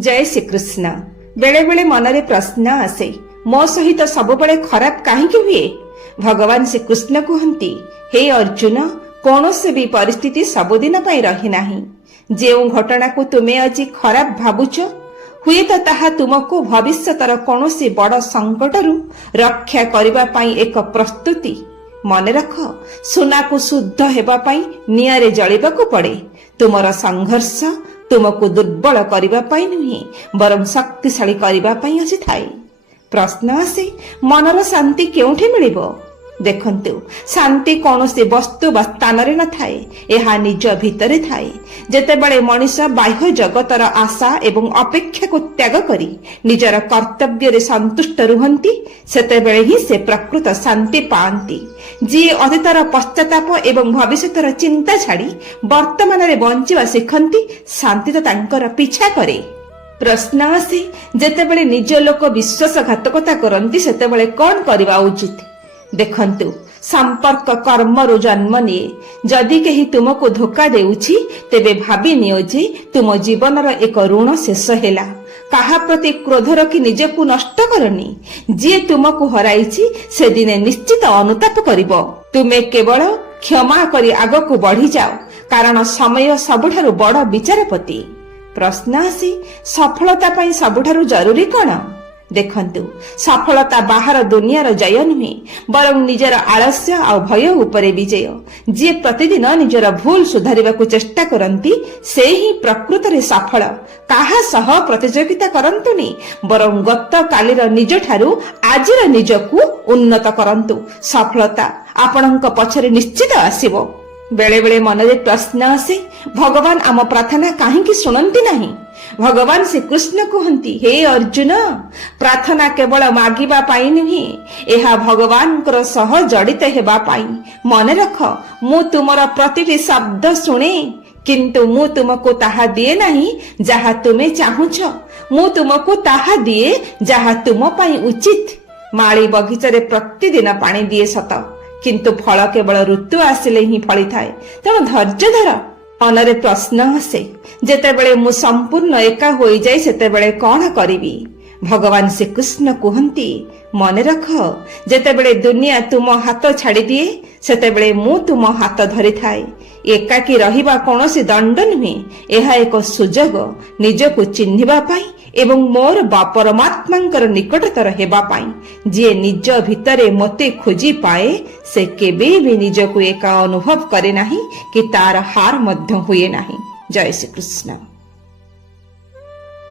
जय श्री कृष्ण। बेले बेले मनरे प्रश्न आसे, मो सहित सब बड़े खराब काहींकि हुए? भगवान श्री कृष्ण कहती, हे अर्जुन, कौनसी भी परिस्थिति सबुदिन पाई रही नाही। जेउ घटना को तुमे आज खराब भावुच, हुए तो ताहा तुमको भविष्यतर कौनसी बड़ संकटरू रक्षा करिबा पाई एक प्रस्तुति। मने रख, सुना को शुद्ध हेबा पाई नियारे जलिबाकू पड़े। तुमर संघर्ष तुमको दुर्बल करिबा पाई नुहे, बरं शक्तिशाली करिबा पाई आसी थाए। प्रश्न आसे, मनर शांति केउठी मिलिबो? देखंतु, शांति कौनसी वस्तु बा स्थान रे न थाए, एहा निज भितरे थाए। जेतेबेले मनीष बाह्य जगतर आशा एवं अपेक्षा को त्याग करी निजर कर्तव्य रे संतुष्ट रुहंती, सेतेबेले ही से प्रकृत शांति पांती। जी अतीतर पश्चाताप एवं भविष्यतर चिंता छाड़ी वर्तमान रे बंचिबा शिखंती, शांति तो तांकर पीछा करे। प्रश्न आसे, जेतेबेले निज लोक विश्वासघातकता करंती सेतेबेले कौन करबा उचित? देखंतु, संपर्क कर्मरु जन्म निये। जदि केही तुमको धोखा देउछि, तेबे भाबी नियो जे तुम जीवनर एक ऋण शेष हेला। काहा प्रति क्रोध रखी निजको नष्ट करनी। जे तुमको हराइछि से दिने निश्चित अनुताप करिवो। तुमे केवल क्षमा करी आगको बढ़ी जाओ, कारण समय सबुठारु बड़ विचारपति। प्रश्न आसी, सफलता पाई सबुठारु जरूरी कोन? देखंतु, सफलता बाहर दुनियार जय नुहे, बरं निजर आलस्य आ भय उपरे विजय। जे प्रतिदिन निजर भूल सुधारिबाकू चेष्टा करंती, से ही प्रकृत रे सफल। काहा सह प्रतियोगिता करंतुनी, बरं गत कालीर निज ठारू आजिर निजकू उन्नत करंतु। सफलता आपणक पछरे निश्चित आसीबो। बेले बेले मनरे प्रश्न आसे, भगवान आम प्रार्थना काहींकि सुनंती नाही? भगवान श्री कृष्ण कहती, हे अर्जुन, प्रार्थना केवल मागिबा पाई नुहे, एहा भगवानकर सह जड़ित हेबा पाई। मने रख, मु तुमर प्रतिटी शब्द शुणे, किंतु मु तुमको ताहा दिए नाही जहा तुमे चाहुछ। मु तुमको ताहा दिए जहा तुम पाई उचित। माली बगीचारे प्रतिदिन पानी दिए सत, किंतु फल केवल ऋतु आसिले ही फली थाए। तेणु धैर्य धर। मनरे प्रश्न आसे, जेतेबेले मु संपूर्ण एका होई जाय सेतेबेले कौन करिबी? भगवान श्री कृष्ण कहती, मने रख, जेतेबेले दुनिया तुम हाथ छाड़ी दिए सेतेबेले मु तुम हाथ धरि थाए। एकाकी रहिबा कौनसी दंड नुहे, एहा एक सुजोग निजको चिन्हिबा पाई एवं मोर बा परमात्मांकर निकटतर हेबा पाई। जे निज भितरे मते खोजी पाए, से केबे भी निजको एका अनुभव करे नाही कि तार हार मध्य हुए नाही। जय श्री कृष्ण।